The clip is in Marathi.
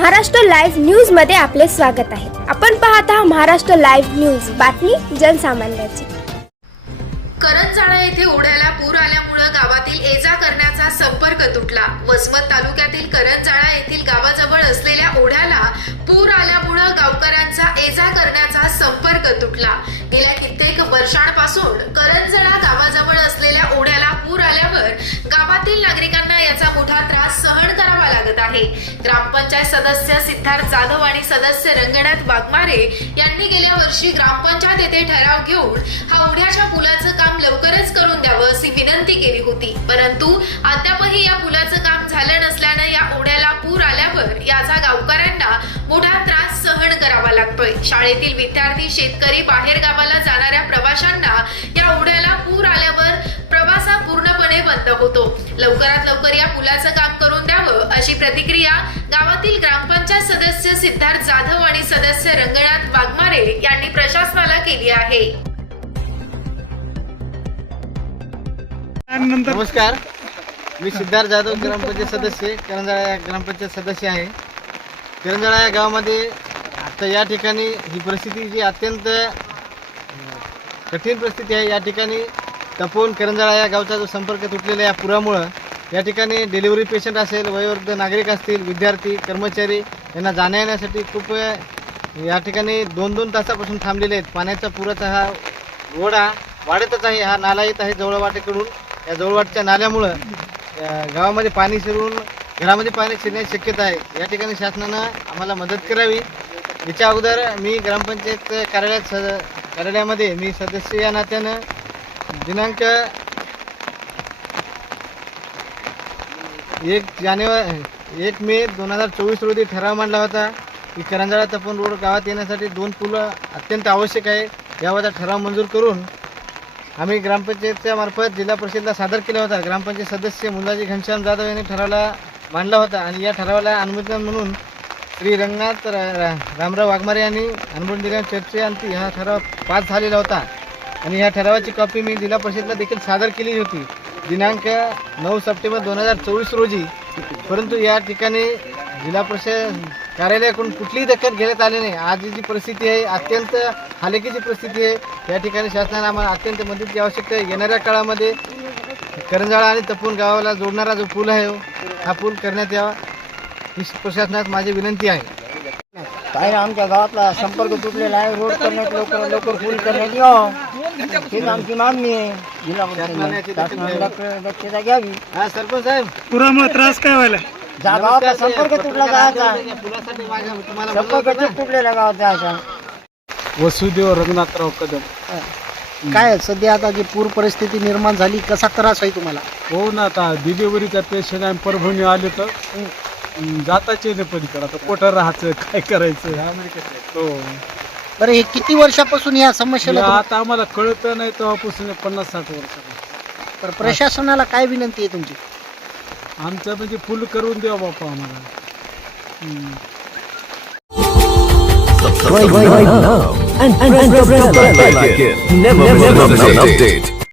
महाराष्ट्र लाईव्ह न्यूजमध्ये आपले स्वागत आहे. आपण पाहत आहात महाराष्ट्र लाईव्ह न्यूज. बातमी जनसामान्याची. करंजाळा येथे ओढ्याला पूर आल्यामुळं गावातील एजा जा करण्याचा संपर्क तुटला. वसमत तालुक्यातील करंजाळा येथील गावाजवळ असलेल्या ओढ्याला पूर आल्यामुळं गावकऱ्यांचा एजा जा करण्याचा संपर्क तुटला. गेल्या कित्येक वर्षांपासून करंजाळा गावाजवळ असलेल्या ओढ्याला पूर आल्यावर गावातील नागरिकांना याचा मोठा त्रास सहन आहे. ग्रामपंचायत सदस्य सिद्धार्थ जाधव आणि सदस्य रंगनाथ वाघमारे यांनी गेल्या वर्षी ग्रामपंचायत येथे ठराव घेऊन हा ओढ्याच्या पुलाचं काम लवकरच करून द्यावं अशी विनंती केली होती. परंतु अद्यापही या पुलाचं काम झालं नसल्यानं या ओढ्याला पूर आल्यावर याचा गावकऱ्यांना मोठा त्रास सहन करावा लागतोय. शाळेतील विद्यार्थी शेतकरी बाहेर गावाला जाणाऱ्या प्रवाशांना या ओढ्याला पूर आल्यावर पूर्णपणे बंद होतो. लवकरात लवकर या पुलाचं काम करून द्यावं अशी प्रतिक्रिया गावातील ग्रामपंचायत सदस्य सिद्धार्थ जाधव आणि सदस्य रंगनाथ वाघमारे यांनी प्रशासनाला केली आहे. नंतर नमस्कार. मी सिद्धार्थ जाधव ग्रामपंचायत सदस्य करंजाळा या ग्रामपंचायत सदस्य आहे. करंजाळा या गावामध्ये आता या ठिकाणी ही परिस्थिती जी अत्यंत कठीण परिस्थिती आहे या ठिकाणी तपोन करंजाळा या गावचा जो संपर्क तुटलेला या पुरामुळं या ठिकाणी डिलिव्हरी पेशंट असेल वयोवृद्ध नागरिक असतील विद्यार्थी कर्मचारी यांना जाण्या येण्यासाठी खूप या ठिकाणी दोन दोन तासापासून थांबलेले आहेत. पाण्याचा पुराचा हा ओढा वाढतच आहे हा नाला येत आहे जवळवाटेकडून. या जवळवाटच्या नाल्यामुळं गावामध्ये पाणी शिरून घरामध्ये पाणी शिरण्याची शक्यता आहे. या ठिकाणी शासनानं आम्हाला मदत करावी. याच्या अगोदर मी ग्रामपंचायत कार्यालयात सद कार्यालयामध्ये मी सदस्य या नात्यानं दिनांक एक जानेवारी एक मे दोन हजार चोवीस रोजी ठराव मांडला होता की करंजाळा तपन रोड गावात येण्यासाठी दोन पुलं अत्यंत आवश्यक आहे. यावरचा ठराव मंजूर करून आम्ही ग्रामपंचायतच्या मार्फत जिल्हा परिषदला सादर केला होता. ग्रामपंचायत सदस्य मुलाजी घनश्याम जाधव यांनी ठरावला मांडला होता आणि या ठरावाला अनुमोदन म्हणून श्री रंगनाथ रा- रा- रामराव वाघमारे यांनी अनुमोदन दिल्याने आणि हा ठराव पास झालेला होता. आणि ह्या ठरावाची कॉपी मी जिल्हा परिषदला देखील सादर केली होती. दिनांक नऊ सप्टेंबर दोन हजार चोवीस रोजी. परंतु या ठिकाणी जिल्हा परिषद कार्यालयाकडून कुठलीही दखल घेण्यात आली नाही. आज जी परिस्थिती आहे अत्यंत हालेकीची परिस्थिती आहे. या ठिकाणी शासनाने आम्हाला अत्यंत मदतीची आवश्यकता आहे. येणाऱ्या काळामध्ये करंजाळा आणि तपून गावाला जोडणारा जो पूल आहे हा पूल करण्यात यावा ही प्रशासनात माझी विनंती आहे. काय आमच्या गावातला संपर्क तुटलेला आहे रोड करण्यात लवकर लवकर फुल करण्यात यावं हीच आमची मागणी आहे जिल्हा शासनाने दक्षता घ्यावी हा सरपंच साहेब। पुरामुळे त्रास काय व्हायला ज्या गावातला संपर्क तुटला गावाचा या पुलासाठी माझ्या तुम्हाला संपर्क तुटलेला गावात जायचा वसुदेव रंगनाथराव कदम। काय सध्या आता जी पूर परिस्थिती निर्माण झाली कसा त्रास आहे तुम्हाला? हो ना आता डिलिव्हरीचा पेशंट आहे परभणी आले तर. जाताचे नाही पलीकडे. आता कुठं राहायचं काय करायचं? हो बरं हे किती वर्षापासून या समस्येला तुम्ही- आता आम्हाला कळत नाही तेव्हापासून पन्नास साठ वर्ष तर प्रशासनाला काय विनंती आहे तुमची? आमचं म्हणजे फुल करून द्या बापा आम्हाला. Subscribe now and, and, and press the bell icon. Never miss an update.